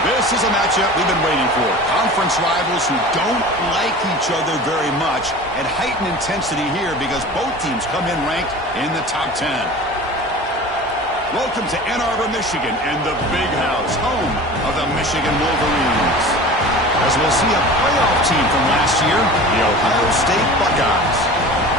This is a matchup we've been waiting for. Conference rivals who don't like each other very much, and heightened intensity here because both teams come in ranked in the top 10. Welcome to Ann Arbor, Michigan, and the Big House, home of the Michigan Wolverines. As we'll see a playoff team from last year, the Ohio State Buckeyes,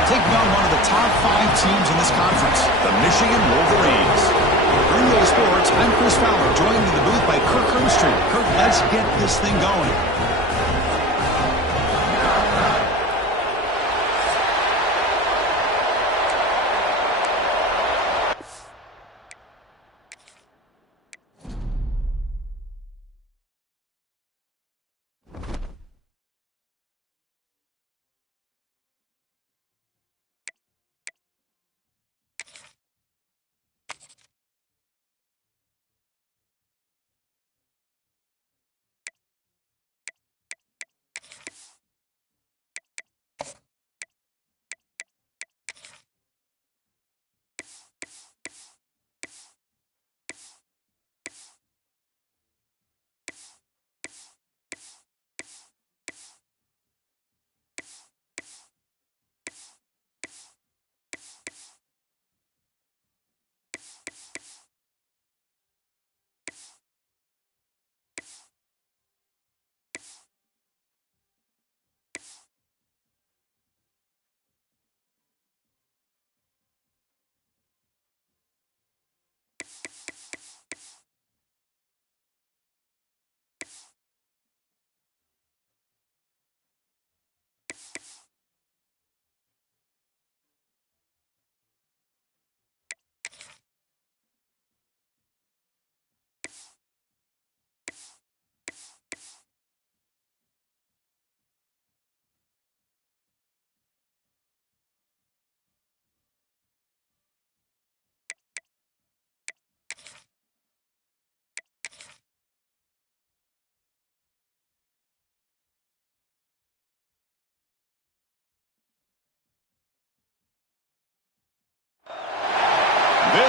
taking on one of the top 5 teams in this conference, the Michigan Wolverines. For NBA Sports, I'm Chris Fowler, joined in the booth by Kirk Hermstreet. Kirk, let's get this thing going.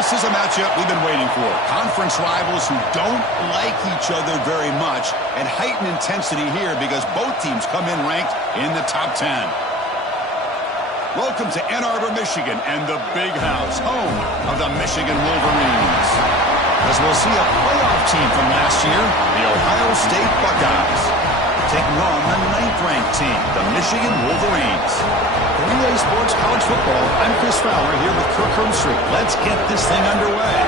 This is a matchup we've been waiting for. Conference rivals who don't like each other very much, and heightened intensity here because both teams come in ranked in the top 10. Welcome to Ann Arbor, Michigan, and the Big House, home of the Michigan Wolverines. As we'll see a playoff team from last year, the Ohio State Buckeyes, taking on the 9th-ranked team, the Michigan Wolverines. Relay Sports College Football, I'm Chris Fowler here with Kirk Herbstreit. Let's get this thing underway.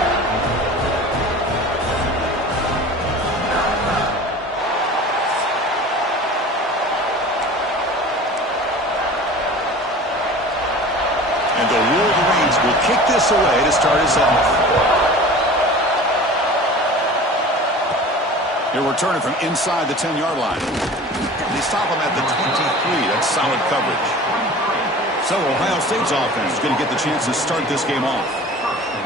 And the Wolverines will kick this away to start us off. He'll return it from inside the 10-yard line. They stop him at the 23. That's solid coverage. So Ohio State's offense is going to get the chance to start this game off.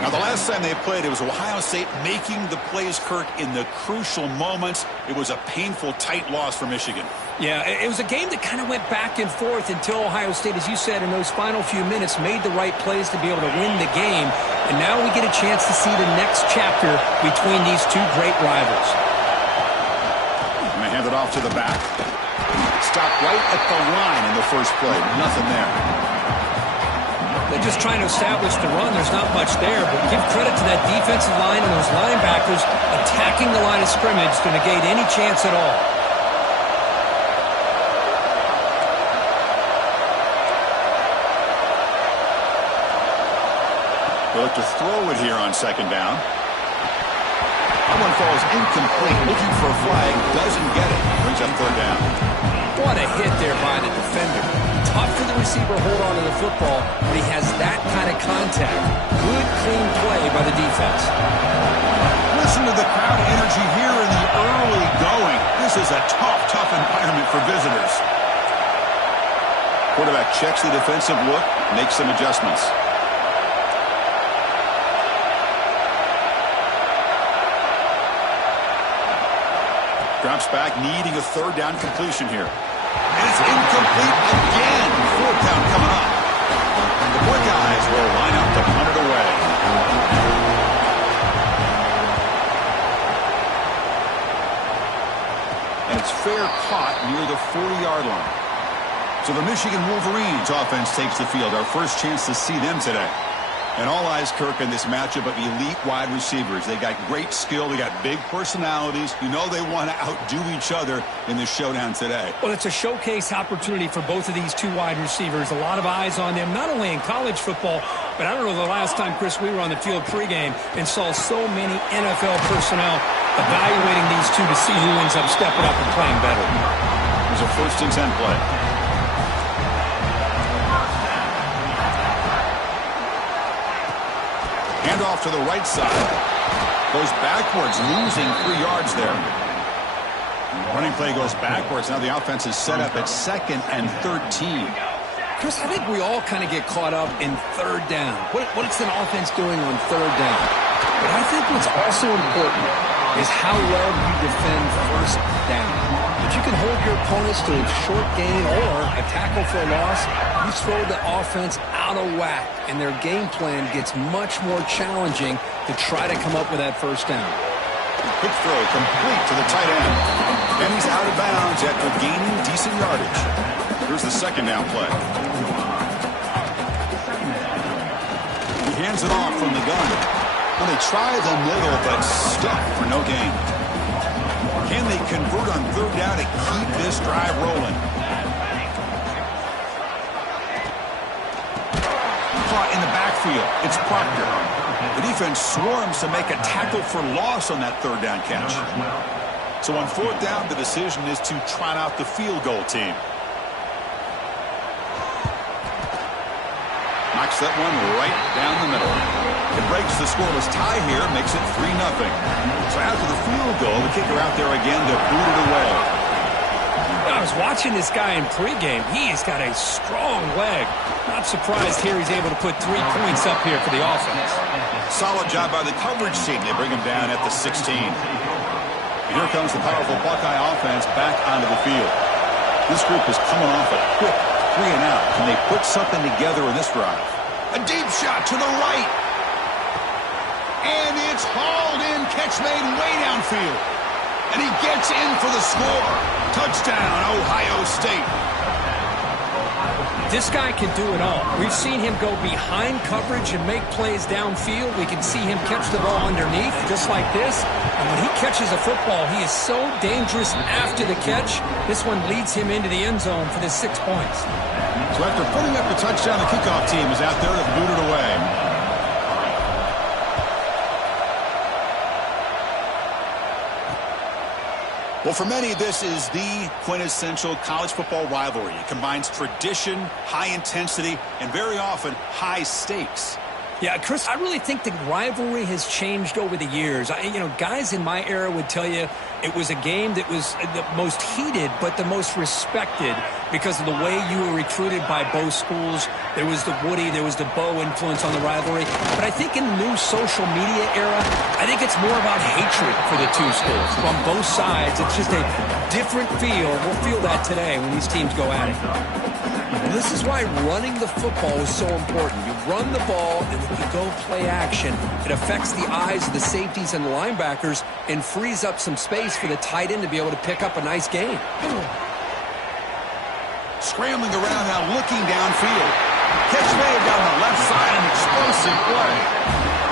Now, the last time they played, it was Ohio State making the plays, Kirk, in the crucial moments. It was a painful, tight loss for Michigan. Yeah, it was a game that kind of went back and forth until Ohio State, as you said, in those final few minutes, made the right plays to be able to win the game. And now we get a chance to see the next chapter between these two great rivals. And they hand it off to the back. Stopped right at the line in the first play. Nothing there. They're just trying to establish the run. There's not much there, but give credit to that defensive line and those linebackers attacking the line of scrimmage to negate any chance at all. They look to throw it here on second down. That one falls incomplete. Looking for a flag. Doesn't get it. Brings up third down. What a hit there by the defender. Tough for the receiver to hold on to the football, but he has that kind of contact. Good, clean play by the defense. Listen to the crowd energy here in the early going. This is a tough environment for visitors. Quarterback checks the defensive look, makes some adjustments. Drops back, needing a third down completion here. And it's incomplete again. Fourth down coming up. The Buckeyes will line up to punt it away. And it's fair caught near the 40-yard line. So the Michigan Wolverines offense takes the field. Our first chance to see them today. And all eyes, Kirk, in this matchup of elite wide receivers. They got great skill. They got big personalities. You know they want to outdo each other in the showdown today. Well, it's a showcase opportunity for both of these two wide receivers. A lot of eyes on them, not only in college football, but I don't know the last time, Chris, we were on the field pregame and saw so many NFL personnel evaluating these two to see who ends up stepping up and playing better. There's a 1st and 10 play. Off to the right side. Goes backwards, losing 3 yards there. Running play goes backwards. Now the offense is set up at 2nd and 13. Chris, I think we all kind of get caught up in third down. What's an offense doing on third down? But I think what's also important is how well you defend first down. If you can hold your opponents to a short gain or a tackle for a loss, you throw the offense out of whack, and their game plan gets much more challenging to try to come up with that first down. Quick throw complete to the tight end. And he's out of bounds after gaining decent yardage. Here's the second down play. He hands it off from the gun. Well, they try the middle, but stuck for no gain. Can they convert on third down to keep this drive rolling? Caught in the backfield. It's Proctor. The defense swarms to make a tackle for loss on that third down catch. So on fourth down, the decision is to trot out the field goal team. Knocks that one right down the middle. It breaks the scoreless tie here, makes it 3-0. So after the field goal, the kicker out there again to boot it away. I was watching this guy in pregame. He's got a strong leg. Not surprised here he's able to put 3 points up here for the offense. Solid job by the coverage team. They bring him down at the 16. And here comes the powerful Buckeye offense back onto the field. This group is coming off a quick 3-and-out. Can they put something together in this drive? A deep shot to the right. And it's hauled in. Catch made way downfield. And he gets in for the score. Touchdown, Ohio State. This guy can do it all. We've seen him go behind coverage and make plays downfield. We can see him catch the ball underneath, just like this. And when he catches a football, he is so dangerous after the catch. This one leads him into the end zone for the 6 points. So after putting up the touchdown, the kickoff team is out there to boot it away. Well, for many, this is the quintessential college football rivalry. It combines tradition, high intensity, and very often high stakes. Yeah, Chris, I really think the rivalry has changed over the years. Guys in my era would tell you it was a game that was the most heated but the most respected because of the way you were recruited by both schools. There was the Woody, there was the Bo influence on the rivalry. But I think in the new social media era, I think it's more about hatred for the two schools. On both sides, it's just a different feel. We'll feel that today when these teams go at it. And this is why running the football is so important. You run the ball and then you go play action. It affects the eyes of the safeties and the linebackers and frees up some space for the tight end to be able to pick up a nice gain. Scrambling around now, looking downfield. Catch made down the left side, an explosive play.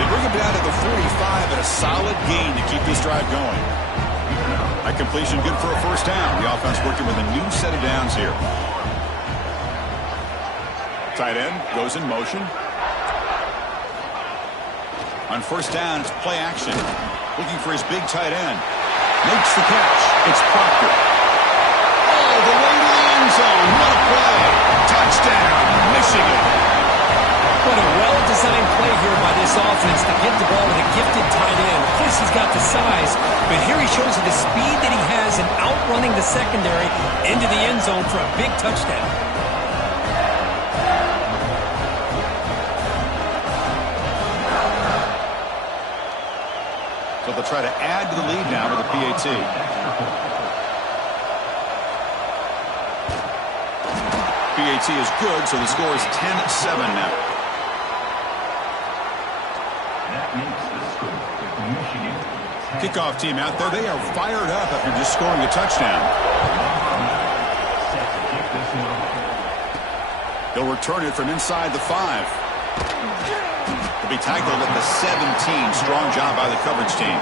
They bring him down to the 45 and a solid gain to keep this drive going. That completion good for a first down. The offense working with a new set of downs here. Tight end goes in motion. On first down, it's play action. Looking for his big tight end. Makes the catch. It's Proctor. Oh, the way to the end zone. What a play. Touchdown, Michigan. What a well-designed play here by this offense to get the ball with a gifted tight end. Of course, he's got the size, but here he shows you the speed that he has in outrunning the secondary into the end zone for a big touchdown. So they'll try to add to the lead now with a PAT. PAT is good, so the score is 10-7 now. Kickoff team out there. They are fired up after just scoring a touchdown. They'll return it from inside the 5. To be tackled at the 17. Strong job by the coverage team.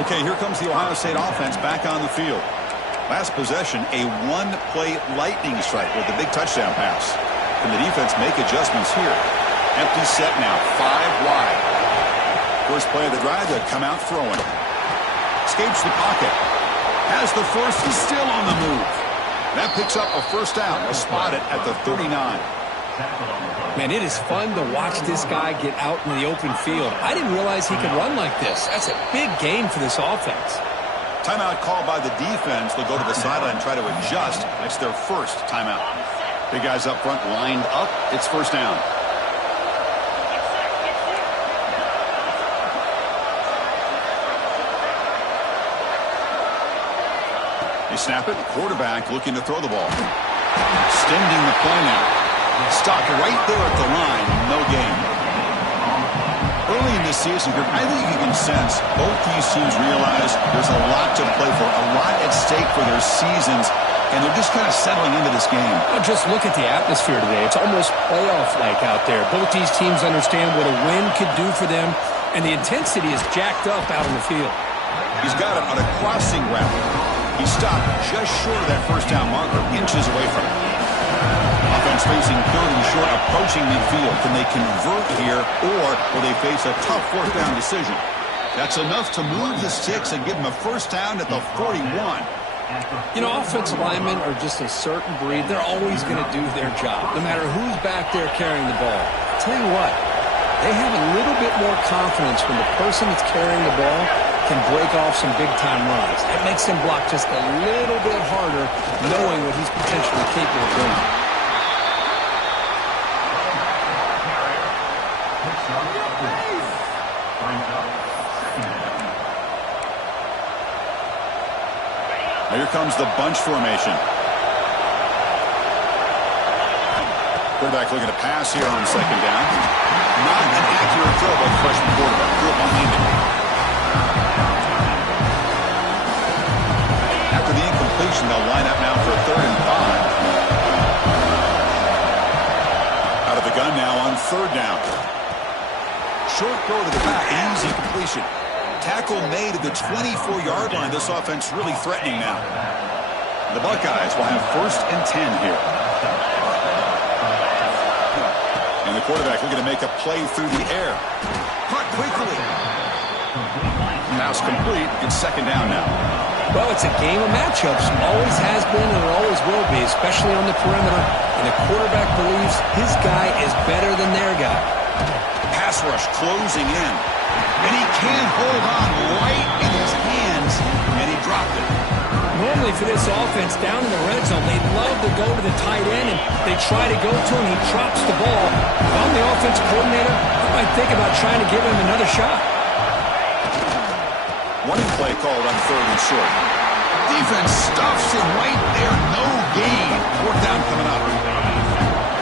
Okay, here comes the Ohio State offense back on the field. Last possession, a one-play lightning strike with the big touchdown pass. Can the defense make adjustments here? Empty set now, 5 wide. First play of the drive, they'll come out throwing. Escapes the pocket. Has the first, he's still on the move. That picks up a first down. They'll spot it at the 39. Man, it is fun to watch this guy get out in the open field. I didn't realize he could run like this. That's a big gain for this offense. Timeout called by the defense. They'll go to the sideline and try to adjust. That's their first timeout. Big guys up front lined up. It's first down. They snap it. Quarterback looking to throw the ball. Extending the play now. Stopped right there at the line. No gain. Early in this season, I think you can sense both these teams realize there's a lot to play for, a lot at stake for their seasons, and they're just kind of settling into this game. Well, just look at the atmosphere today. It's almost playoff-like out there. Both these teams understand what a win could do for them, and the intensity is jacked up out on the field. He's got it on a crossing route. He stopped just short of that first down marker, inches away from it. Offense facing third and short, approaching midfield. Can they convert here, or will they face a tough fourth down decision? That's enough to move the sticks and give them a first down at the 41. You know, offensive linemen are just a certain breed. They're always going to do their job, no matter who's back there carrying the ball. I'll tell you what, they have a little bit more confidence when the person that's carrying the ball can break off some big-time runs. That makes him block just a little bit harder, knowing what he's potentially capable of doing. Now here comes the bunch formation. Quarterback looking to pass here on second down. Not an accurate throw by the freshman quarterback. Threw it behind him. After the incompletion, they'll line up now for a 3rd and 5. Out of the gun now on 3rd down. Short throw to the back. Easy completion. Tackle made at the 24-yard line. This offense really threatening now. The Buckeyes will have 1st and 10 here. And the quarterback looking to make a play through the air. Caught quickly. Pass complete. It's 2nd down now. Well, it's a game of matchups. Always has been and it always will be, especially on the perimeter. And the quarterback believes his guy is better than their guy. Pass rush closing in. And he can't hold on right in his hands. And he dropped it. Normally for this offense, down in the red zone, they love to go to the tight end, and they try to go to him. He drops the ball. If I'm the offense coordinator, I might think about trying to give him another shot. Running play called on 3rd and short. Defense stuffs him right there. No gain. 4th down coming up.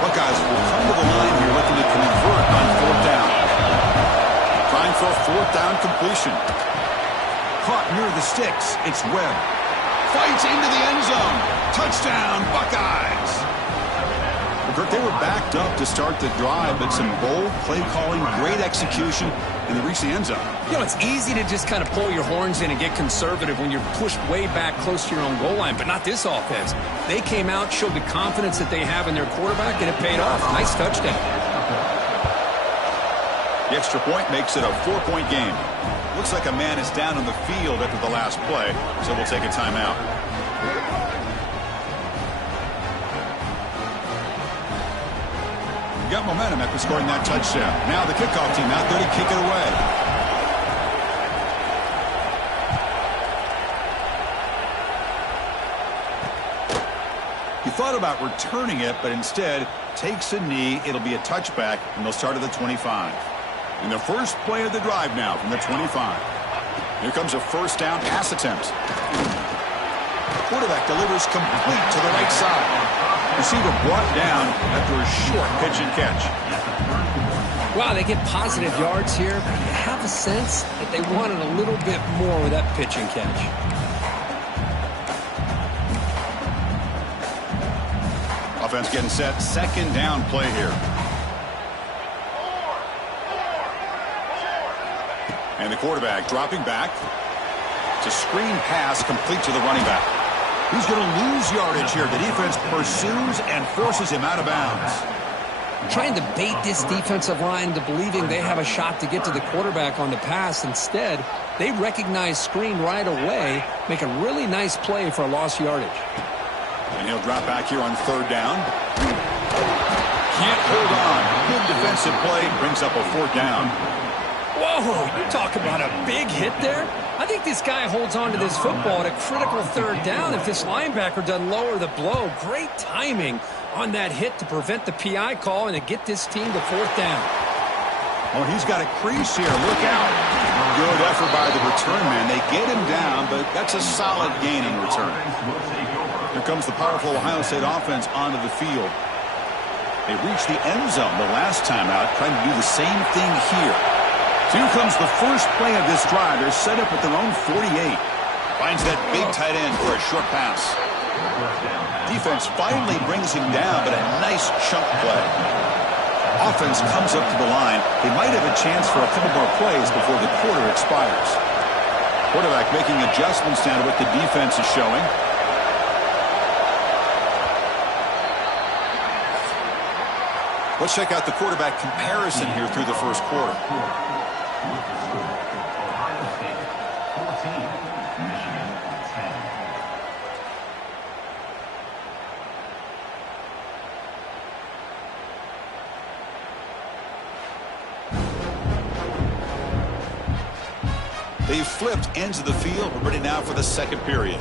Buckeyes will come to the line here looking to convert on 4th down. Trying for a 4th down completion. Caught near the sticks. It's Webb. Fights into the end zone. Touchdown, Buckeyes. They were backed up to start the drive, but some bold play calling, great execution, and they reached the end zone. You know, it's easy to just kind of pull your horns in and get conservative when you're pushed way back close to your own goal line, but not this offense. They came out, showed the confidence that they have in their quarterback, and it paid off. Nice touchdown. The extra point makes it a 4-point game. Looks like a man is down on the field after the last play, so we'll take a timeout. Got momentum after scoring that touchdown. Now the kickoff team out there to kick it away. He thought about returning it, but instead takes a knee. It'll be a touchback, and they'll start at the 25. And the first play of the drive now from the 25. Here comes a 1st down pass attempt. Quarterback delivers complete to the right side. Receiver brought down after a short pitch and catch. Wow, they get positive yards here, but you have a sense that they wanted a little bit more with that pitch and catch. Offense getting set. 2nd down play here. And the quarterback dropping back. It's a screen pass complete to the running back. He's going to lose yardage here. The defense pursues and forces him out of bounds. Trying to bait this defensive line to believing they have a shot to get to the quarterback on the pass. Instead, they recognize screen right away, make a really nice play for a lost yardage. And he'll drop back here on 3rd down. Can't hold on. Good defensive play. Brings up a 4th down. Whoa, you talk about a big hit there. I think this guy holds on to this football at a critical 3rd down if this linebacker doesn't lower the blow. Great timing on that hit to prevent the PI call and to get this team to 4th down. Oh, he's got a crease here. Look out. Good effort by the return man. They get him down, but that's a solid gain in return. Here comes the powerful Ohio State offense onto the field. They reached the end zone the last time out, trying to do the same thing here. So here comes the first play of this drive. They're set up at their own 48. Finds that big tight end for a short pass. Defense finally brings him down, but a nice chunk play. Offense comes up to the line. They might have a chance for a couple more plays before the quarter expires. Quarterback making adjustments now to what the defense is showing. Let's check out the quarterback comparison here through the first quarter. They've flipped ends of the field. We're ready now for the 2nd period.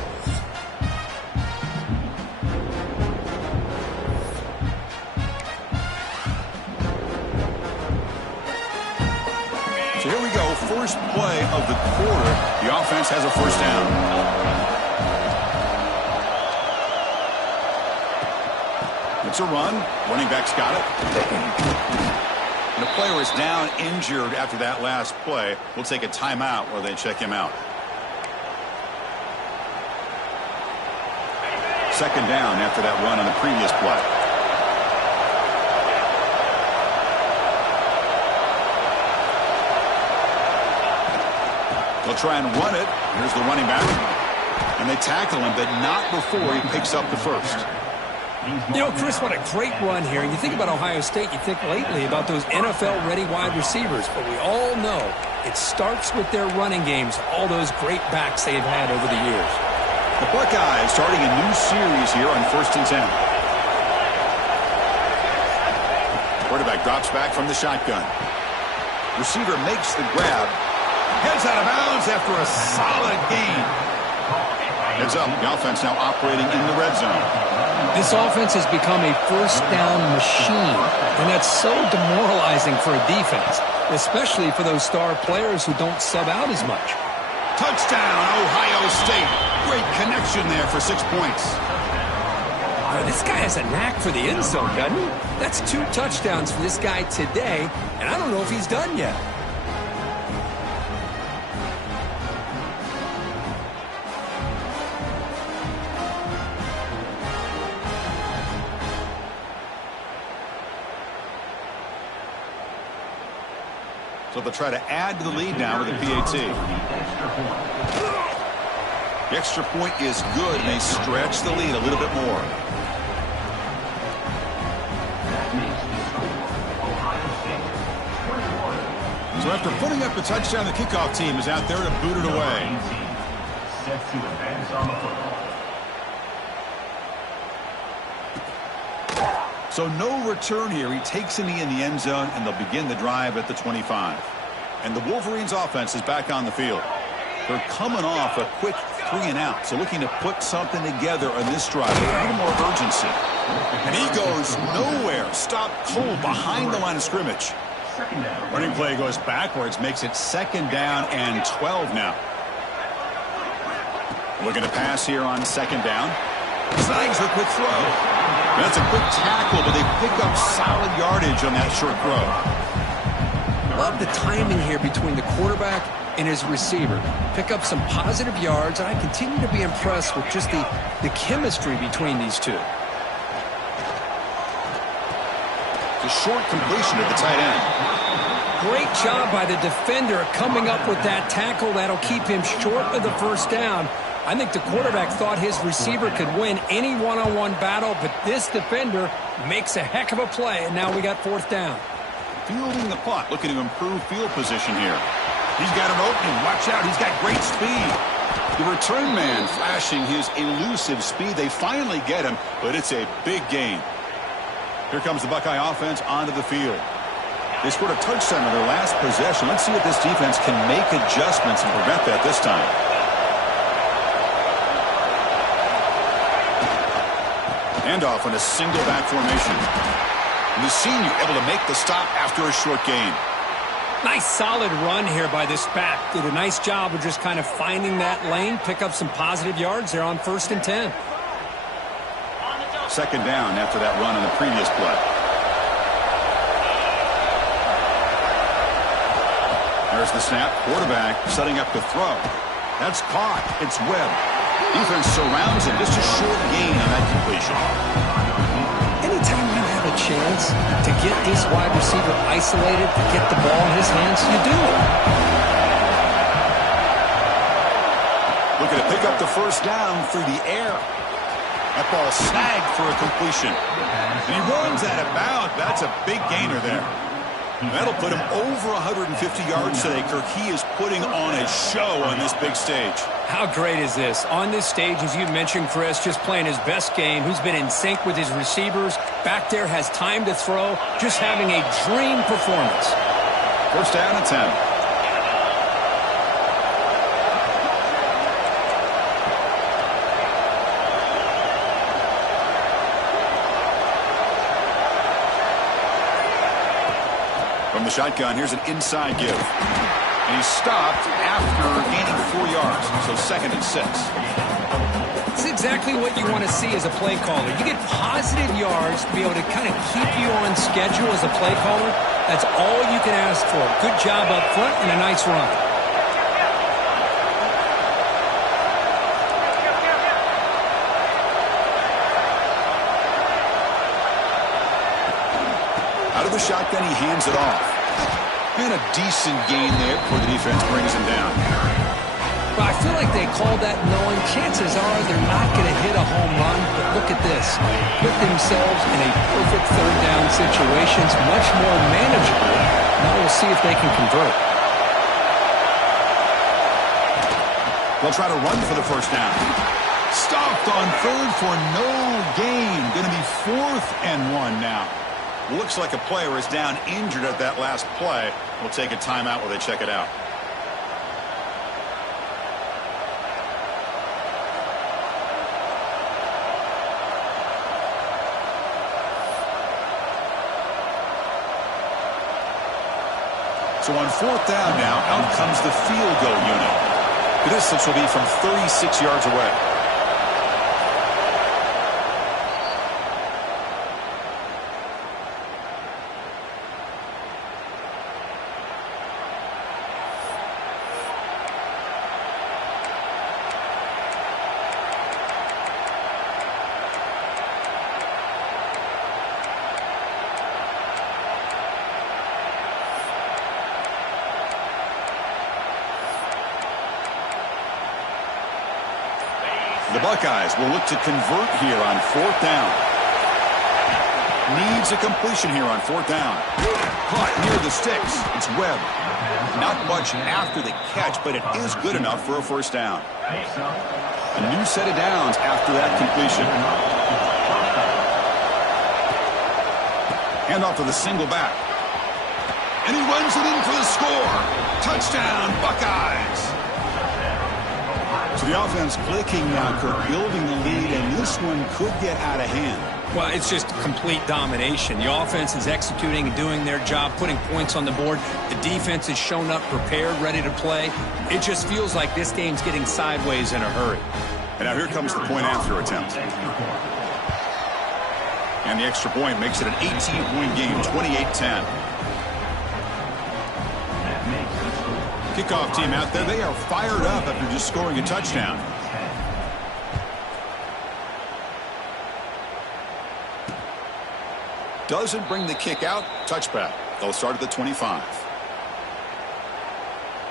So here we go. First play of the quarter. The offense has a 1st down. It's a run. Running back's got it. The player is down injured after that last play. We'll take a timeout while they check him out. Second down after that run on the previous play. They'll try and run it. Here's the running back. And they tackle him, but not before he picks up the first. You know, Chris, what a great run here. And you think about Ohio State, you think lately about those NFL-ready wide receivers. But we all know it starts with their running games, all those great backs they've had over the years. The Buckeyes starting a new series here on 1st and 10. Quarterback drops back from the shotgun. Receiver makes the grab. Heads out of bounds after a solid gain. Heads up. The offense now operating in the red zone. This offense has become a first down machine, and that's so demoralizing for a defense, especially for those star players who don't sub out as much. Touchdown, Ohio State. Great connection there for 6 points. This guy has a knack for the end zone, doesn't he? That's 2 touchdowns for this guy today, and I don't know if he's done yet. So they'll try to add to the lead now with a PAT. The extra point is good, and they stretch the lead a little bit more. So after putting up the touchdown, the kickoff team is out there to boot it away. So no return here. He takes a knee in the end zone, and they'll begin the drive at the 25. And the Wolverines offense is back on the field. They're coming off a quick 3 and out, so looking to put something together on this drive with a little more urgency. And he goes nowhere. Stopped cold behind the line of scrimmage. Running play goes backwards, makes it 2nd down and 12 now. Looking to pass here on 2nd down. Snags a quick throw. That's a quick tackle, but they pick up solid yardage on that short throw. Love the timing here between the quarterback and his receiver. Pick up some positive yards, and I continue to be impressed with just the chemistry between these two. The short completion at the tight end. Great job by the defender coming up with that tackle. That'll keep him short of the first down. I think the quarterback thought his receiver could win any one-on-one battle, but this defender makes a heck of a play, and now we got 4th down. Fielding the punt, looking to improve field position here. He's got an opening. Watch out, he's got great speed. The return man flashing his elusive speed. They finally get him, but it's a big gain. Here comes the Buckeye offense onto the field. They scored a touchdown in their last possession. Let's see if this defense can make adjustments and prevent that this time. Handoff on a single back formation. And the senior able to make the stop after a short gain. Nice solid run here by this back. Did a nice job of just kind of finding that lane, pick up some positive yards there on 1st and 10. 2nd down after that run on the previous play. There's the snap. Quarterback setting up the throw. That's caught. It's Webb. Defense surrounds him. Just a short gain on that completion. Anytime you have a chance to get this wide receiver isolated, to get the ball in his hands, you do it. Looking to pick up the first down through the air. That ball snagged for a completion. And he runs out of bounds. That's a big gainer there. That'll put him over 150 yards today, Kirk. He is putting on a show on this big stage. How great is this? On this stage, as you mentioned, Chris, just playing his best game. He's been in sync with his receivers. Back there, has time to throw. Just having a dream performance. 1st down and 10. From the shotgun, here's an inside give. And he stopped after gaining 4 yards, so 2nd and 6. That's exactly what you want to see as a play caller. You get positive yards to be able to kind of keep you on schedule as a play caller. That's all you can ask for. Good job up front and a nice run. Out of the shotgun, he hands it off. And a decent gain there before the defense brings him down. Well, I feel like they called that knowing chances are they're not going to hit a home run. But look at this. Put themselves in a perfect third down situation. It's much more manageable. Now we'll see if they can convert. They'll try to run for the first down. Stopped on third for no gain. Going to be 4th and 1 now. Looks like a player is down injured at that last play. We'll take a timeout while they check it out. So on 4th down now, out comes the field goal unit. The distance will be from 36 yards away. The Buckeyes will look to convert here on 4th down. Needs a completion here on 4th down. Caught near the sticks. It's Webb. Not much after the catch, but it is good enough for a first down. A new set of downs after that completion. Handoff to the single back. And he runs it in for the score. Touchdown, Buckeyes. So the offense clicking now, Kirk, building the lead, and this one could get out of hand. Well, it's just complete domination. The offense is executing and doing their job, putting points on the board. The defense has shown up, prepared, ready to play. It just feels like this game's getting sideways in a hurry. And now here comes the point-after attempt. And the extra point makes it an 18-point game, 28-10. Kickoff team out there, they are fired up after just scoring a touchdown. Doesn't bring the kick out. Touchback. They'll start at the 25.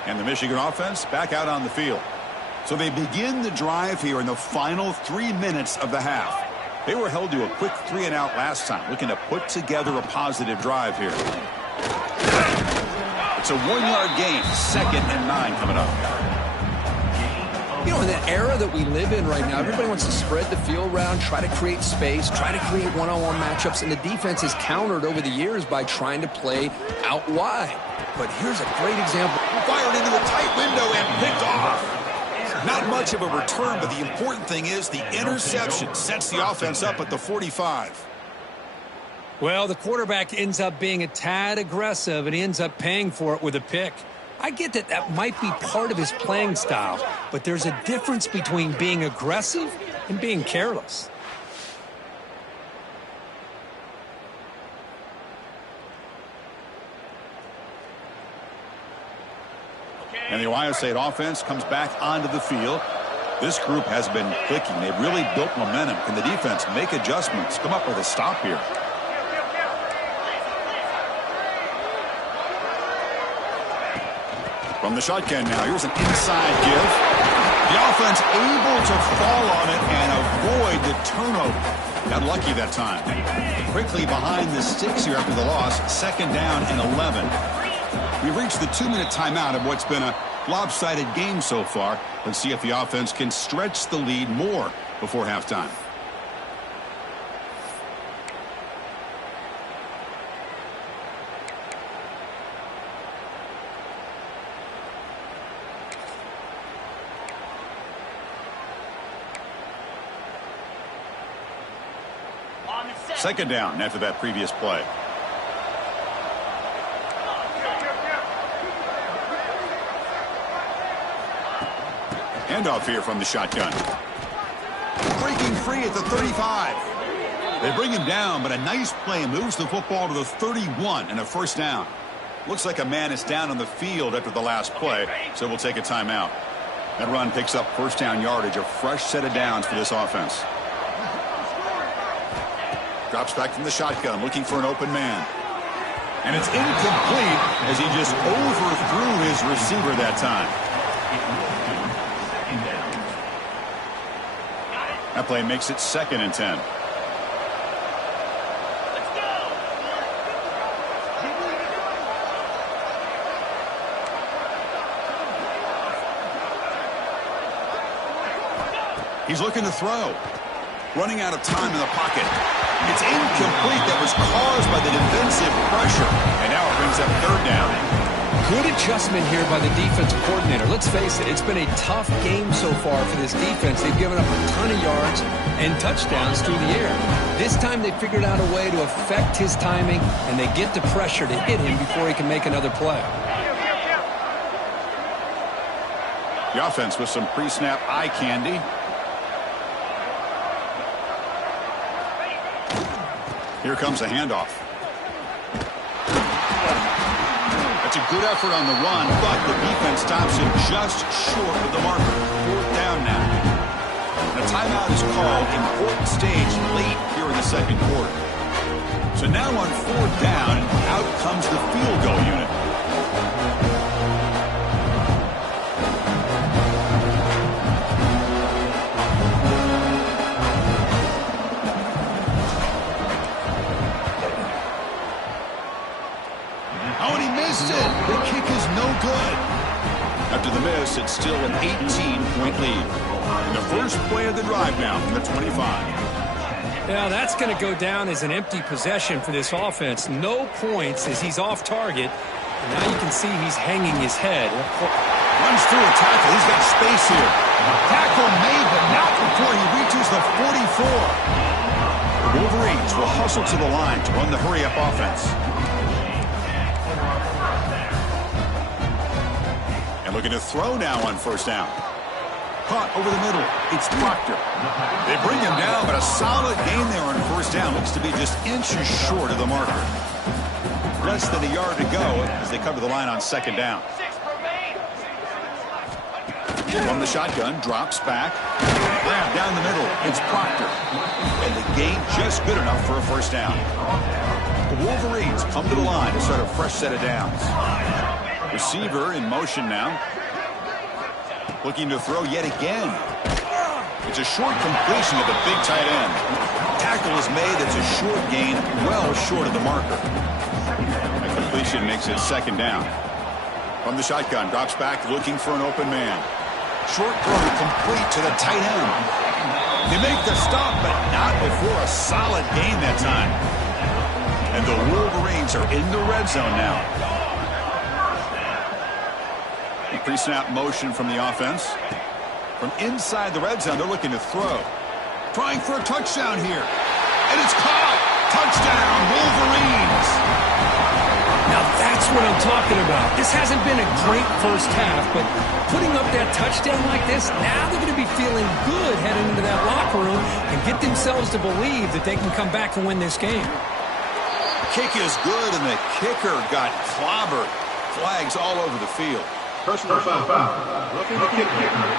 And the Michigan offense back out on the field. So they begin the drive here in the final 3 minutes of the half. They were held to a quick 3-and-out last time, looking to put together a positive drive here. It's a 1-yard gain. 2nd and 9 coming up. You know, in the era that we live in right now, everybody wants to spread the field around, try to create space, try to create one-on-one matchups, and the defense has countered over the years by trying to play out wide. But here's a great example. Fired into a tight window and picked off. Not much of a return, but the important thing is the interception sets the offense up at the 45. Well, the quarterback ends up being a tad aggressive, and he ends up paying for it with a pick. I get that that might be part of his playing style, but there's a difference between being aggressive and being careless. And the Ohio State offense comes back onto the field. This group has been clicking. They've really built momentum. Can the defense make adjustments? Come up with a stop here. From the shotgun now, here's an inside give. The offense able to fall on it and avoid the turnover. Got lucky that time. Quickly behind the sticks here after the loss. 2nd down and 11. We've reached the 2-minute timeout of what's been a lopsided game so far. Let's see if the offense can stretch the lead more before halftime. Second down after that previous play. Handoff here from the shotgun. running free at the 35. They bring him down, but a nice play moves the football to the 31 and a first down. Looks like a man is down on the field after the last play, so we'll take a timeout. That run picks up first down yardage, a fresh set of downs for this offense. Drops back from the shotgun, looking for an open man. And it's incomplete as he just overthrew his receiver that time. That play makes it 2nd and 10. He's looking to throw. Running out of time in the pocket. It's incomplete. That was caused by the defensive pressure. And now it brings up 3rd down. Good adjustment here by the defensive coordinator. Let's face it, it's been a tough game so far for this defense. They've given up a ton of yards and touchdowns through the air. This time they figured out a way to affect his timing, and they get the pressure to hit him before he can make another play. The offense with some pre-snap eye candy. Here comes a handoff. That's a good effort on the run, but the defense stops him just short of the marker. 4th down now. And a timeout is called. Important stage late here in the 2nd quarter. So now on 4th down, out comes the field goal unit. The kick is no good. After the miss, it's still an 18-point lead. And the first play of the drive now from the 25. Yeah, that's going to go down as an empty possession for this offense. No points as he's off target. And now you can see he's hanging his head. Runs through a tackle. He's got space here. Tackle made, but not before he reaches the 44. The Wolverines will hustle to the line to run the hurry-up offense. Looking to throw now on 1st down. Caught over the middle. It's Proctor. They bring him down, but a solid gain there on 1st down. Looks to be just inches short of the marker. Less than a yard to go as they cover the line on 2nd down. From the shotgun, drops back. Grab down the middle. It's Proctor. And the gain just good enough for a 1st down. The Wolverines come to the line to start a fresh set of downs. Receiver in motion now. Looking to throw yet again. It's a short completion of the big tight end. Tackle is made. It's a short gain, well short of the marker. The completion makes it 2nd down. From the shotgun, drops back looking for an open man. Short throw complete to the tight end. They make the stop, but not before a solid gain that time. And the Wolverines are in the red zone now. Pre-snap motion from the offense. From inside the red zone, they're looking to throw. Trying for a touchdown here. And it's caught. Touchdown, Wolverines. Now that's what I'm talking about. This hasn't been a great first half, but putting up that touchdown like this, now they're going to be feeling good heading into that locker room and get themselves to believe that they can come back and win this game. Kick is good, and the kicker got clobbered. Flags all over the field. Personal foul. Looking to kick defense.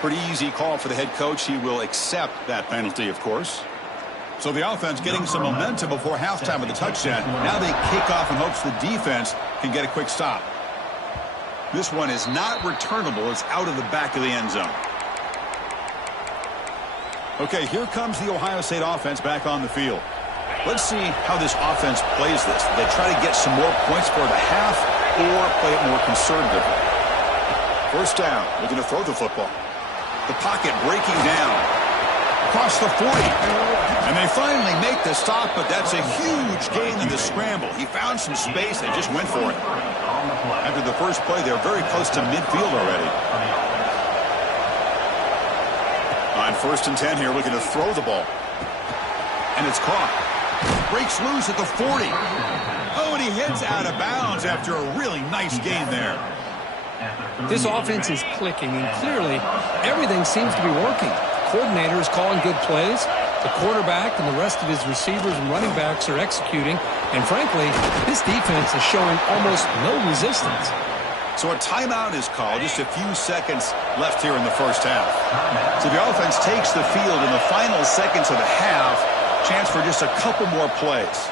Pretty easy call for the head coach. He will accept that penalty, of course. So the offense getting some momentum before halftime with the touchdown. Now they kick off in hopes the defense can get a quick stop. This one is not returnable. It's out of the back of the end zone. Okay, here comes the Ohio State offense back on the field. Let's see how this offense plays this. They try to get some more points for the half or play it more conservatively. 1st down, looking to throw the football. The pocket breaking down. Across the 40. And they finally make the stop, but that's a huge gain in the scramble. He found some space and just went for it. After the first play, they're very close to midfield already. On 1st and 10 here, looking to throw the ball. And it's caught. Breaks loose at the 40. Oh, and he heads out of bounds after a really nice gain there. This offense is clicking, and clearly everything seems to be working. The coordinator is calling good plays. The quarterback and the rest of his receivers and running backs are executing. And frankly, this defense is showing almost no resistance. So a timeout is called. Just a few seconds left here in the first half. So the offense takes the field in the final seconds of the half. Chance for just a couple more plays.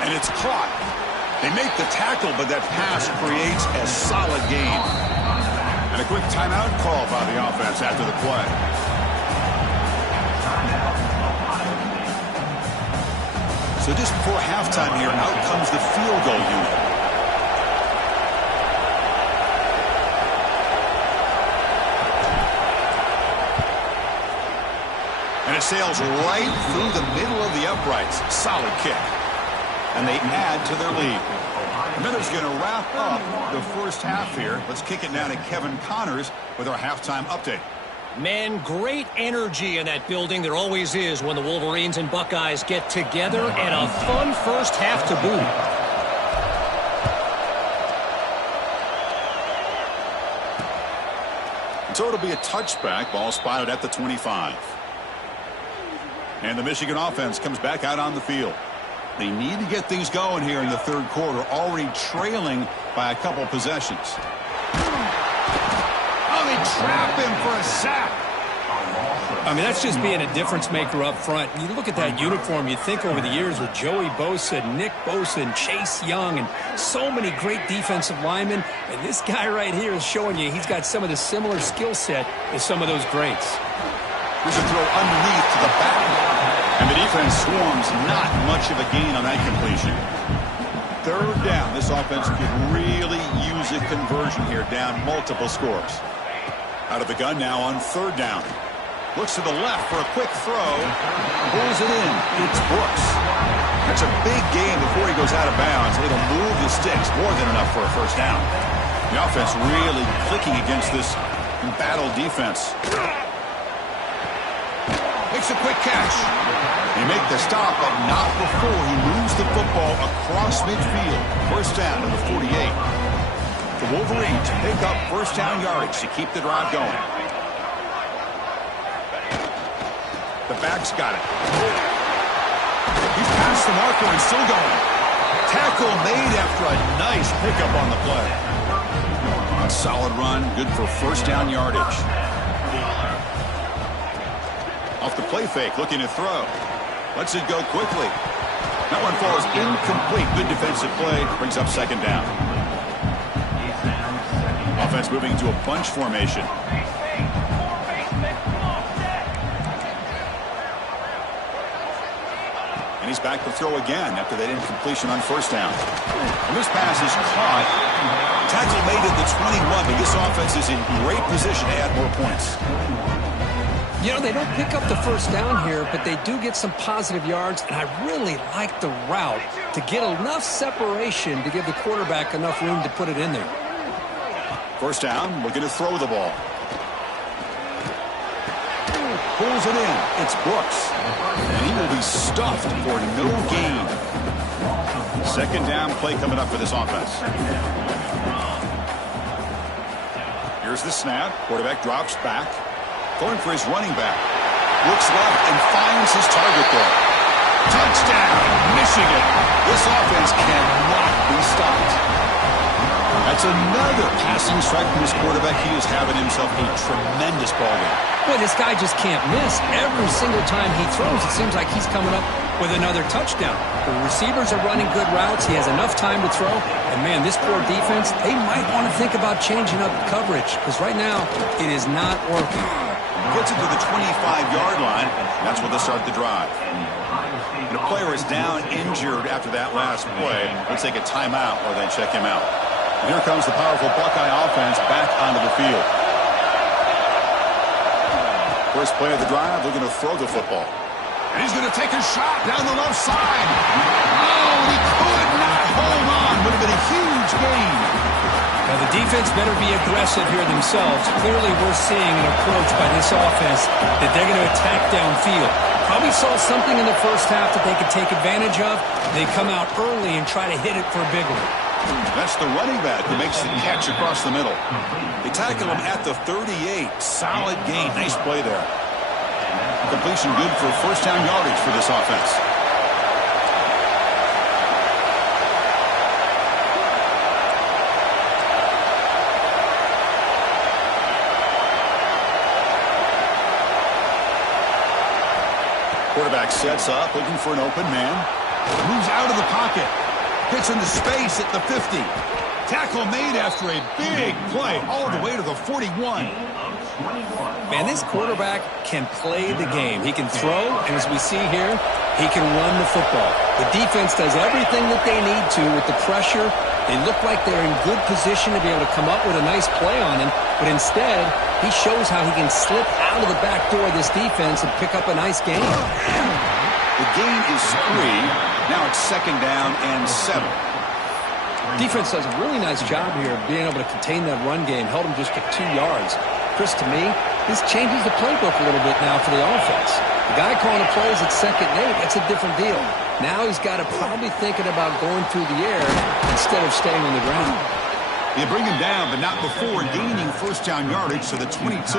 And it's caught. They make the tackle, but that pass creates a solid gain. And a quick timeout call by the offense after the play. So just before halftime here, out comes the field goal unit. And it sails right through the middle of the uprights. Solid kick. And they add to their lead. And then it's going to wrap up the first half here. Let's kick it now to Kevin Connors with our halftime update. Man, great energy in that building. There always is when the Wolverines and Buckeyes get together, and a fun first half to boot. So it'll be a touchback. Ball spotted at the 25. And the Michigan offense comes back out on the field. They need to get things going here in the third quarter, already trailing by a couple possessions. Oh, they trap him for a sack. I mean, that's just being a difference maker up front. You look at that uniform, you think over the years with Joey Bosa, Nick Bosa, and Chase Young, and so many great defensive linemen. And this guy right here is showing you he's got some of the similar skill set as some of those greats. Here's a throw underneath to the back. And the defense swarms, not much of a gain on that completion. Third down. This offense could really use a conversion here, down multiple scores. Out of the gun now on third down. Looks to the left for a quick throw. Pulls it in. It's Brooks. That's a big gain before he goes out of bounds. It'll move the sticks, more than enough for a first down. The offense really clicking against this embattled defense. Makes a quick catch. They make the stop, but not before he moves the football across midfield. First down to the 48. The Wolverines pick up first down yardage to keep the drive going. The back's got it. He's past the marker and still going. Tackle made after a nice pickup on the play. A solid run, good for first down yardage. Off the play fake, looking to throw. Lets it go quickly. That one falls incomplete. Good defensive play. Brings up second down. Offense moving into a bunch formation. And he's back to throw again after that incompletion on first down. And this pass is caught. Tackle made at the 21, but this offense is in great position to add more points. You know, they don't pick up the first down here, but they do get some positive yards, and I really like the route to get enough separation to give the quarterback enough room to put it in there. First down, looking to throw the ball. Pulls it in. It's Brooks. And he will be stuffed for no gain. Second down play coming up for this offense. Here's the snap. Quarterback drops back. Going for his running back. Looks left and finds his target there. Touchdown, Michigan. This offense cannot be stopped. That's another passing strike from his quarterback. He is having himself a tremendous ball game. Boy, this guy just can't miss. Every single time he throws, it seems like he's coming up with another touchdown. The receivers are running good routes. He has enough time to throw. And, man, this poor defense, they might want to think about changing up coverage because right now it is not working. Gets it to the 25-yard line. That's where they start the drive. And a player is down injured after that last play. Let's take a timeout or then check him out. And here comes the powerful Buckeye offense back onto the field. First play of the drive, looking to throw the football. And he's going to take a shot down the left side. Oh, he could not hold on. Would have been a huge gain. Now, the defense better be aggressive here themselves. Clearly, we're seeing an approach by this offense that they're going to attack downfield. Probably saw something in the first half that they could take advantage of. They come out early and try to hit it for a big one. That's the running back who makes the catch across the middle. They tackle him at the 38. Solid gain. Nice play there. Completion good for first down yardage for this offense. Quarterback sets up, looking for an open man. Moves out of the pocket. Hits into space at the 50. Tackle made after a big play all the way to the 41. Man, this quarterback can play the game. He can throw, and as we see here, he can run the football. The defense does everything that they need to with the pressure. They look like they're in good position to be able to come up with a nice play on him, but instead, he shows how he can slip out of the back door of this defense and pick up a nice gain. The gain is 3. Now it's second down and 7. Defense does a really nice job here of being able to contain that run game. Held him just to 2 yards. Chris, to me, this changes the playbook a little bit now for the offense. The guy calling the plays at 2nd and 8, that's a different deal. Now he's got to probably thinking about going through the air instead of staying on the ground. They bring him down, but not before gaining first down yardage to the 22.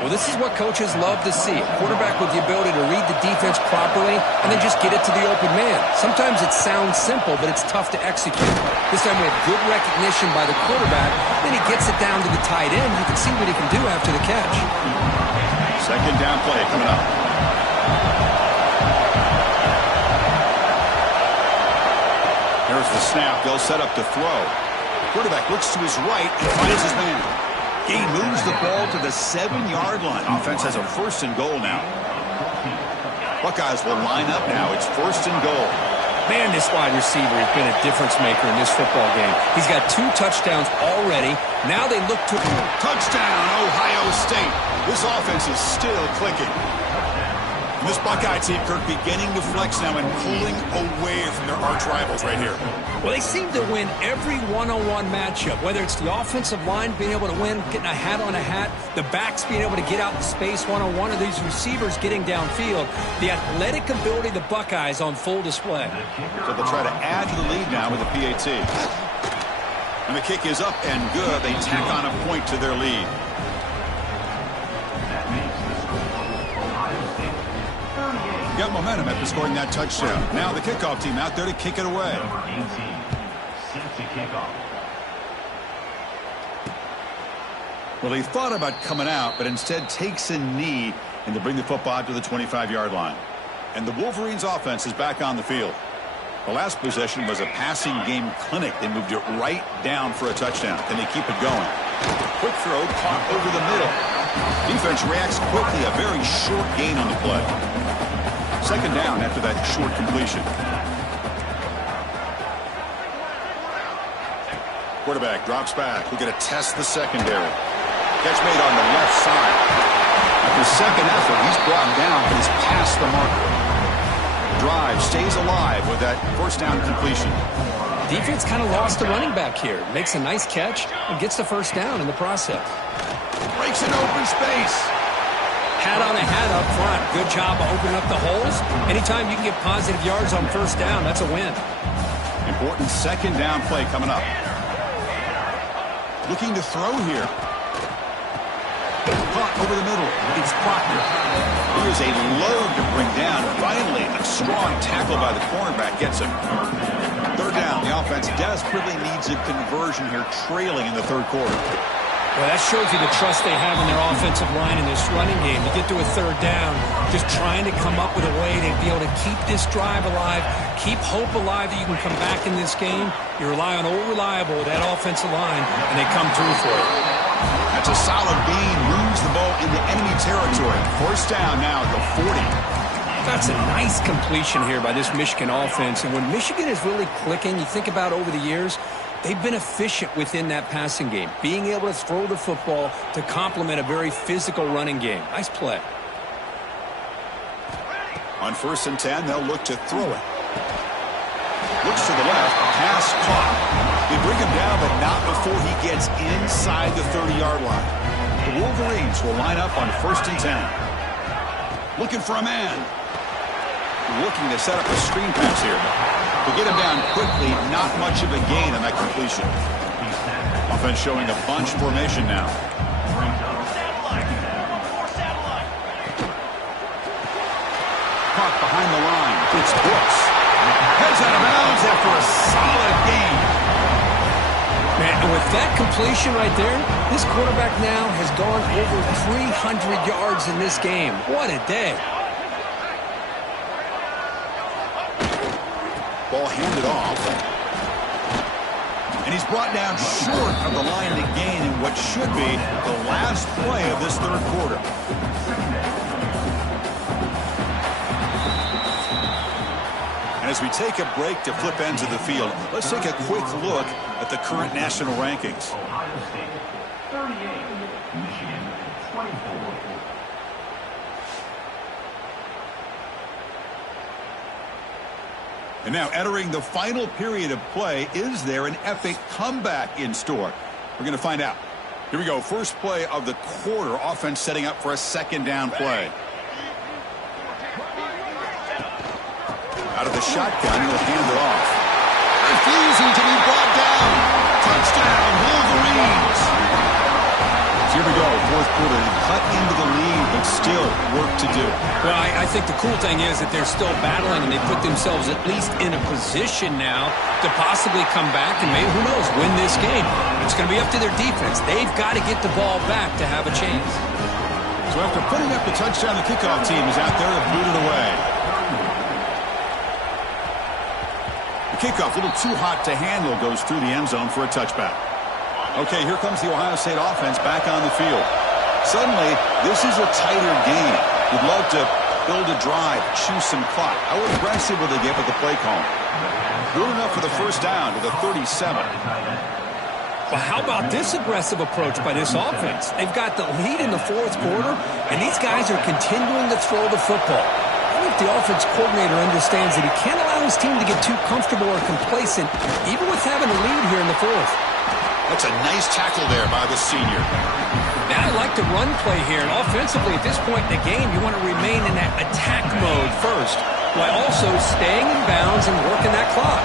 Well, this is what coaches love to see. A quarterback with the ability to read the defense properly and then just get it to the open man. Sometimes it sounds simple, but it's tough to execute. This time we have good recognition by the quarterback. Then he gets it down to the tight end. You can see what he can do after the catch. Second down play coming up. There's the snap. They'll set up to throw. Quarterback looks to his right and finds his man. Gain moves the ball to the 7-yard line. Offense has a first and goal now. Buckeyes will line up now. It's first and goal. Man, this wide receiver has been a difference maker in this football game. He's got 2 touchdowns already. Now they look to... Touchdown, Ohio State. This offense is still clicking. And this Buckeye team, Kirk, beginning to flex now and pulling away from their arch rivals right here. Well, they seem to win every one-on-one matchup, whether it's the offensive line being able to win, getting a hat on a hat, the backs being able to get out in space one-on-one, or these receivers getting downfield. The athletic ability of the Buckeyes on full display. So they'll try to add to the lead now with a PAT. And the kick is up and good. They tack on a point to their lead. Got momentum after scoring that touchdown. Now the kickoff team out there to kick it away. Well, he thought about coming out, but instead takes a knee and to bring the football to the 25-yard line. And the Wolverines offense is back on the field. The last possession was a passing game clinic. They moved it right down for a touchdown. Can they keep it going? Quick throw caught over the middle. Defense reacts quickly. A very short gain on the play. Second down after that short completion. Quarterback drops back. We're going to test the secondary. Catch made on the left side. After second effort, he's brought down, but he's past the marker. Drive stays alive with that first down completion. Defense kind of lost the running back here. Makes a nice catch and gets the first down in the process. Breaks an open space. Hat on a hat up front. Good job of opening up the holes. Anytime you can get positive yards on first down, that's a win. Important second down play coming up. Looking to throw here. Caught over the middle. It's Proctor. He is a load to bring down. Finally, a strong tackle by the cornerback gets him. Third down. The offense desperately needs a conversion here, trailing in the third quarter. Well, that shows you the trust they have in their offensive line in this running game. You get to a third down, just trying to come up with a way to be able to keep this drive alive, keep hope alive that you can come back in this game. You rely on old reliable, that offensive line, and they come through for it. That's a solid gain. Moves the ball into enemy territory. First down now at the 40. That's a nice completion here by this Michigan offense. And when Michigan is really clicking, you think about over the years, they've been efficient within that passing game, being able to throw the football to complement a very physical running game. Nice play. On first and 10, they'll look to throw it. Looks to the left, pass caught. They bring him down, but not before he gets inside the 30-yard line. The Wolverines will line up on first and 10. Looking for a man. Looking to set up a screen pass here. To get him down quickly, not much of a gain on that completion. Offense showing a bunch formation now. Caught behind the line. It's Brooks. Heads out of bounds after a solid gain. Man, and with that completion right there, this quarterback now has gone over 300 yards in this game. What a day. Ball handed off. And he's brought down short of the line to gain in what should be the last play of this third quarter. And as we take a break to flip ends of the field, let's take a quick look at the current national rankings. Ohio State, 38. Michigan, 24. And now entering the final period of play, is there an epic comeback in store? We're going to find out. Here we go. First play of the quarter. Offense setting up for a second down play. Out of the shotgun, he'll hand it off. Refusing to be brought down. Touchdown, Wolverines. So here we go. Fourth quarter. They cut into the lead, but still work to do. Well, I think the cool thing is that they're still battling, and they put themselves at least in a position now to possibly come back and maybe, who knows, win this game. It's going to be up to their defense. They've got to get the ball back to have a chance. So after putting up the touchdown, the kickoff team is out there to boot it away. The kickoff, a little too hot to handle, goes through the end zone for a touchback. Okay, here comes the Ohio State offense back on the field. Suddenly, this is a tighter game. You'd love to build a drive, choose some clock. How aggressive will they get with the play call? Good enough for the first down to the 37. Well, how about this aggressive approach by this offense? They've got the lead in the fourth quarter, and these guys are continuing to throw the football. I think the offense coordinator understands that he can't allow his team to get too comfortable or complacent, even with having a lead here in the fourth. That's a nice tackle there by the senior. Now I like the run play here, and offensively at this point in the game, you want to remain in that attack mode first, while also staying in bounds and working that clock.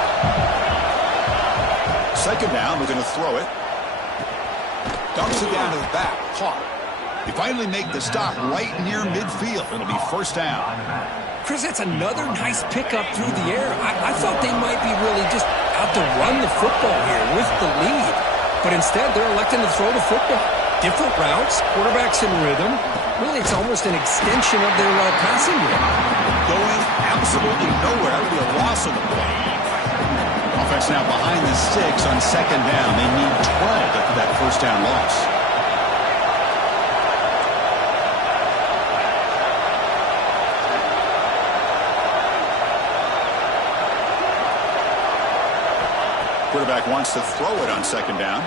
Second down, we're going to throw it. Dumps it down to the back, caught. They finally make the stop right near midfield. It'll be first down. Chris, that's another nice pickup through the air. I thought they might be really just out to run the football here with the lead. But instead, they're electing to throw the football. Different routes, quarterbacks in rhythm. Really, it's almost an extension of their passing game. Going absolutely nowhere. That would be a loss on the play. Offense now behind the sticks on second down. They need 12 after that first down loss. Quarterback wants to throw it on second down.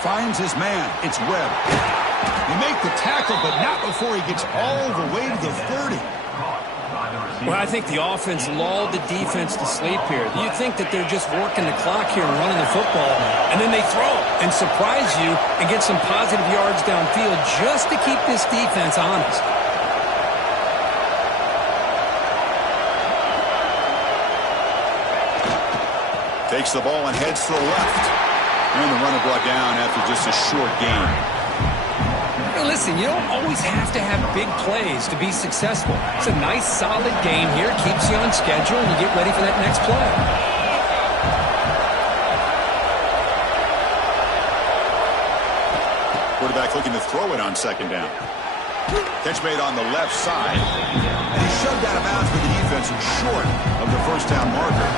Finds his man. It's Webb. They make the tackle, but not before he gets all the way to the 30. Well, I think the offense lulled the defense to sleep here. You think that they're just working the clock here and running the football, and then they throw and surprise you and get some positive yards downfield just to keep this defense honest. Takes the ball and heads to the left. And the runner brought down after just a short gain. Hey, listen, you don't always have to have big plays to be successful. It's a nice, solid game here. Keeps you on schedule, and you get ready for that next play. Quarterback looking to throw it on second down. Catch made on the left side. And he shoved out of bounds for the defense and short of the first down marker.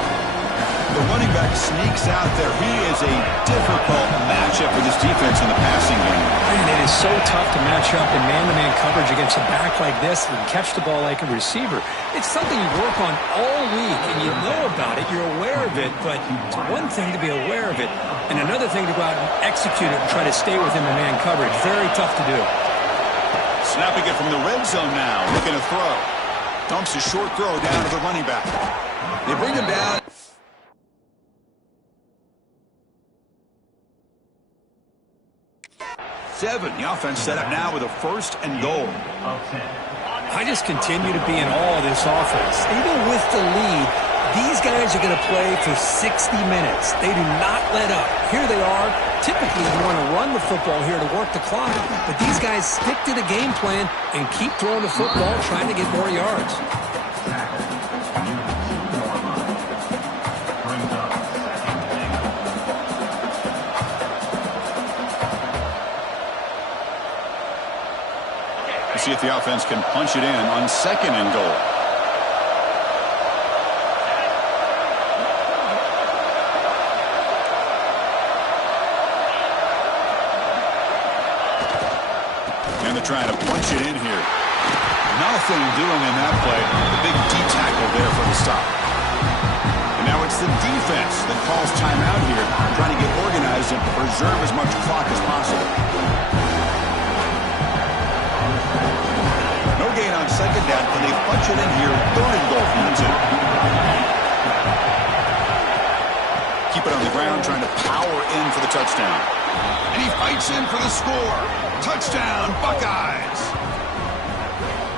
The running back sneaks out there. He is a difficult matchup for this defense in the passing game. Man, it is so tough to match up in man-to-man coverage against a back like this and catch the ball like a receiver. It's something you work on all week, and you know about it. You're aware of it, but it's one thing to be aware of it, and another thing to go out and execute it and try to stay within the man coverage. Very tough to do. Snapping it from the red zone now. Looking to throw. Dumps a short throw down to the running back. They bring him down. 7. The offense set up now with a first and goal. I just continue to be in awe of this offense. Even with the lead, These guys are going to play for 60 minutes. They do not let up. Here they are. Typically, you want to run the football here to work the clock, but these guys stick to the game plan and keep throwing the football, trying to get more yards. See if the offense can punch it in on 2nd and goal. And they're trying to punch it in here. Nothing doing in that play. The big D tackle there for the stop. And now it's the defense that calls timeout here, trying to get organized and preserve as much clock as possible. No gain on 2nd down. Can they punch it in here? 3rd and goal from the 2. Keep it on the ground, trying to power in for the touchdown. And he fights in for the score. Touchdown, Buckeyes.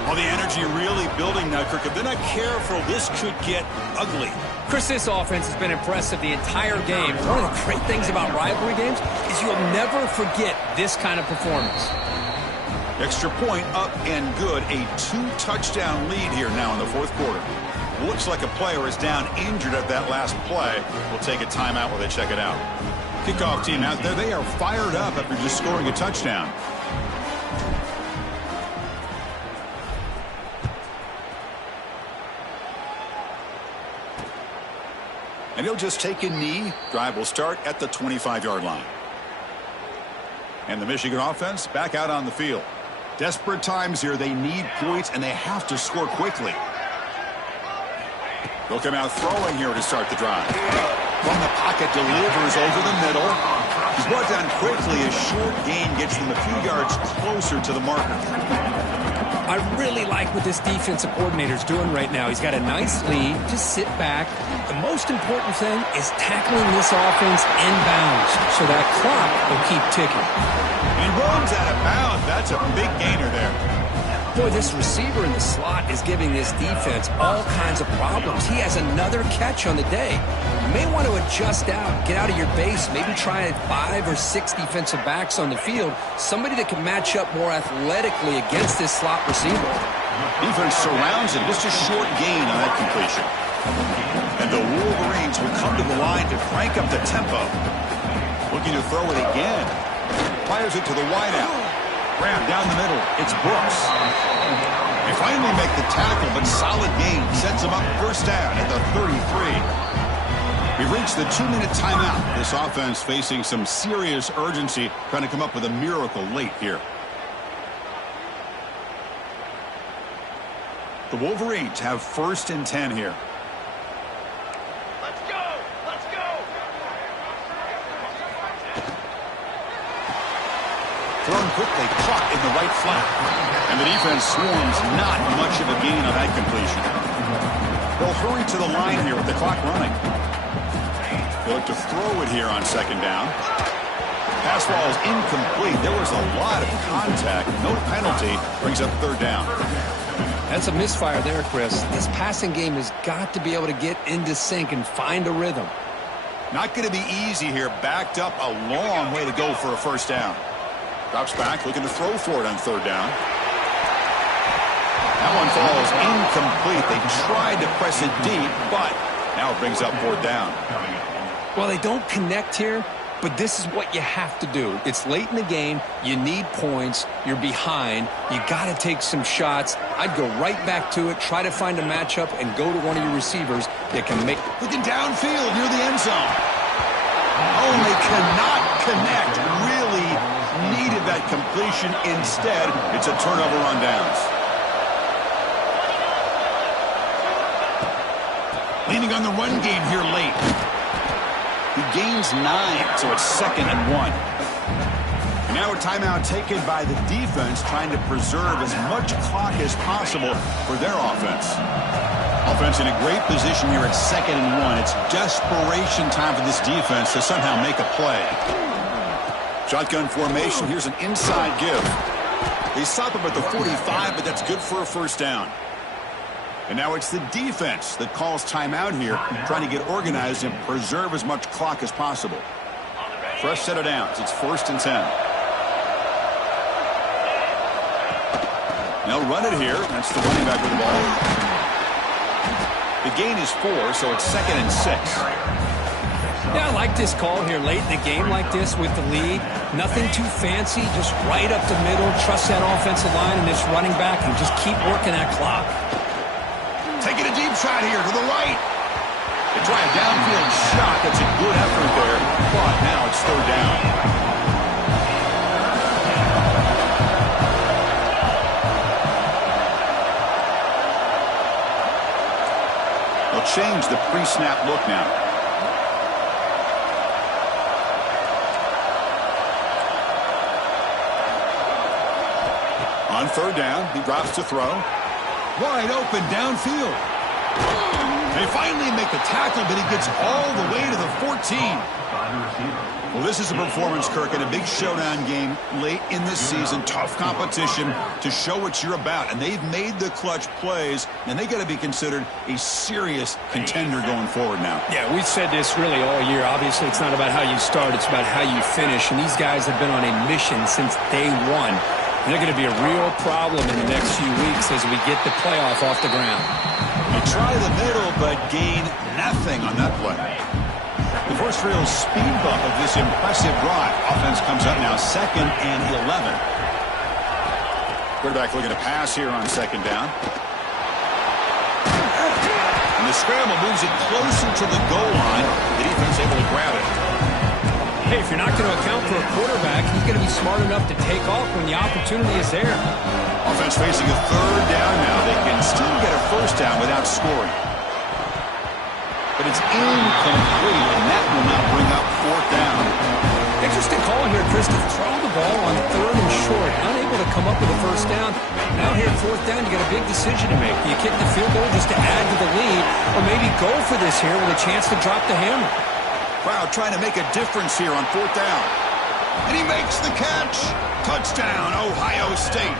Well, the energy really building now, Kirk. If they're not careful, this could get ugly. Chris, this offense has been impressive the entire game. One of the great things about rivalry games is you'll never forget this kind of performance. Extra point up and good. A 2-touchdown lead here now in the 4th quarter. Looks like a player is down injured at that last play. We'll take a timeout while they check it out. Kickoff team out there. They are fired up after just scoring a touchdown. And he'll just take a knee. Drive will start at the 25-yard line. And the Michigan offense back out on the field. Desperate times here. They need points, and they have to score quickly. They'll come out throwing here to start the drive. From the pocket, delivers over the middle. He's brought down quickly. A short gain gets them a few yards closer to the marker. I really like what this defensive coordinator is doing right now. He's got a nice lead. Just sit back. The most important thing is tackling this offense inbounds so that clock will keep ticking. And he runs out of bounds. That's a big gainer there. Boy, this receiver in the slot is giving this defense all kinds of problems. He has another catch on the day. You may want to adjust out, get out of your base, maybe try 5 or 6 defensive backs on the field, somebody that can match up more athletically against this slot receiver. Defense surrounds him. Just a short gain on that completion. And the Wolverines will come to the line to crank up the tempo. Looking to throw it again. Fires it to the wideout. Graham down the middle. It's Brooks. They finally make the tackle, but solid gain sets them up 1st down at the 33. We've reached the 2-minute timeout. This offense facing some serious urgency, trying to come up with a miracle late here. The Wolverines have 1st and 10 here. Let's go! Let's go! Thrown quickly, caught in the right flat. And the defense swarms, not much of a gain on that completion. They'll hurry to the line here with the clock running. They look to throw it here on 2nd down. Pass ball is incomplete. There was a lot of contact. No penalty. Brings up 3rd down. That's a misfire there, Chris. This passing game has got to be able to get into sync and find a rhythm. Not going to be easy here. Backed up a long way to go for a 1st down. Drops back, looking to throw for it on 3rd down. That one falls incomplete. They tried to press it deep, but now it brings up 4th down. Well, they don't connect here, but this is what you have to do. It's late in the game. You need points. You're behind. You got to take some shots. I'd go right back to it, try to find a matchup, and go to one of your receivers that can make... Looking downfield near the end zone. Oh, they cannot connect. Really needed that completion. Instead, it's a turnover on downs. Leaning on the run game here late. He gains 9, so it's 2nd and 1. And now a timeout taken by the defense, trying to preserve as much clock as possible for their offense. Offense in a great position here at 2nd and 1. It's desperation time for this defense to somehow make a play. Shotgun formation. Here's an inside give. They stop him at the 45, but that's good for a 1st down. And now it's the defense that calls timeout here, trying to get organized and preserve as much clock as possible. Fresh set of downs. It's 1st and 10. They'll run it here. That's the running back with the ball. The gain is 4, so it's 2nd and 6. Yeah, I like this call here late in the game like this with the lead. Nothing too fancy, just right up the middle. Trust that offensive line and this running back and just keep working that clock. Taking a deep shot here to the right. They try a downfield shot. That's a good effort there. But now it's 3rd down. They'll change the pre-snap look now. On 3rd down, he drops to throw. Wide open downfield. They finally make the tackle, but he gets all the way to the 14. Well, this is a performance, Kirk, in a big showdown game late in the season. Tough competition to show what you're about. And they've made the clutch plays, and they got to be considered a serious contender going forward now. Yeah, we've said this really all year. Obviously, it's not about how you start. It's about how you finish. And these guys have been on a mission since day one. And they're going to be a real problem in the next few weeks as we get the playoff off the ground. They try the middle, but gain nothing on that play. The first real speed bump of this impressive drive. Offense comes up now 2nd and 11. Quarterback looking to pass here on 2nd down. And the scramble moves it closer to the goal line. The defense able to grab it. Hey, if you're not going to account for a quarterback, he's going to be smart enough to take off when the opportunity is there. Offense facing a 3rd down now. They can still get a 1st down without scoring. But it's incomplete, and that will now bring up 4th down. Interesting call here, Chris, to throw the ball on 3rd and short. Unable to come up with a 1st down. Now here at 4th down, you got a big decision to make. Do you kick the field goal just to add to the lead, or maybe go for this here with a chance to drop the hammer? Crowd trying to make a difference here on 4th down. And he makes the catch. Touchdown, Ohio State.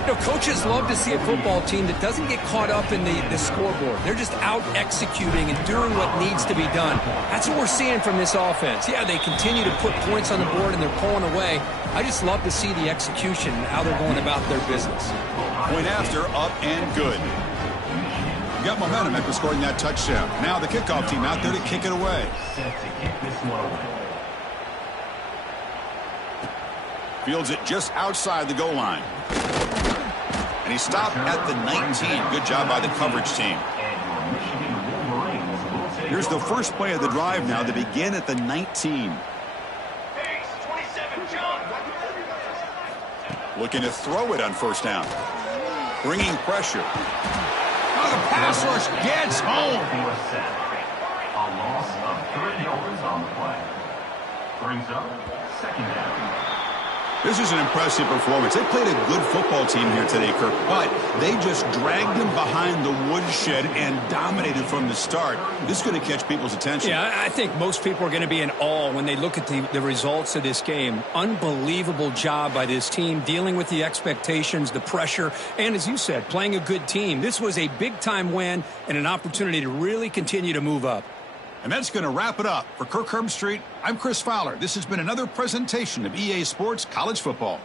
You know, coaches love to see a football team that doesn't get caught up in the scoreboard. They're just out executing and doing what needs to be done. That's what we're seeing from this offense. Yeah, they continue to put points on the board and they're pulling away. I just love to see the execution and how they're going about their business. Point after, up and good. Got momentum after scoring that touchdown. Now the kickoff team out there to kick it away. Fields it just outside the goal line. And he stopped at the 19. Good job by the coverage team. Here's the first play of the drive now to begin at the 19. Looking to throw it on 1st down. Bringing pressure. Oh, the pass rush gets home. A loss of 3 yards on the play. Brings up 2nd down. This is an impressive performance. They played a good football team here today, Kirk, but they just dragged them behind the woodshed and dominated from the start. This is going to catch people's attention. Yeah, I think most people are going to be in awe when they look at the results of this game. Unbelievable job by this team dealing with the expectations, the pressure, and as you said, playing a good team. This was a big-time win and an opportunity to really continue to move up. And that's going to wrap it up. For Kirk Herbstreit, I'm Chris Fowler. This has been another presentation of EA Sports College Football.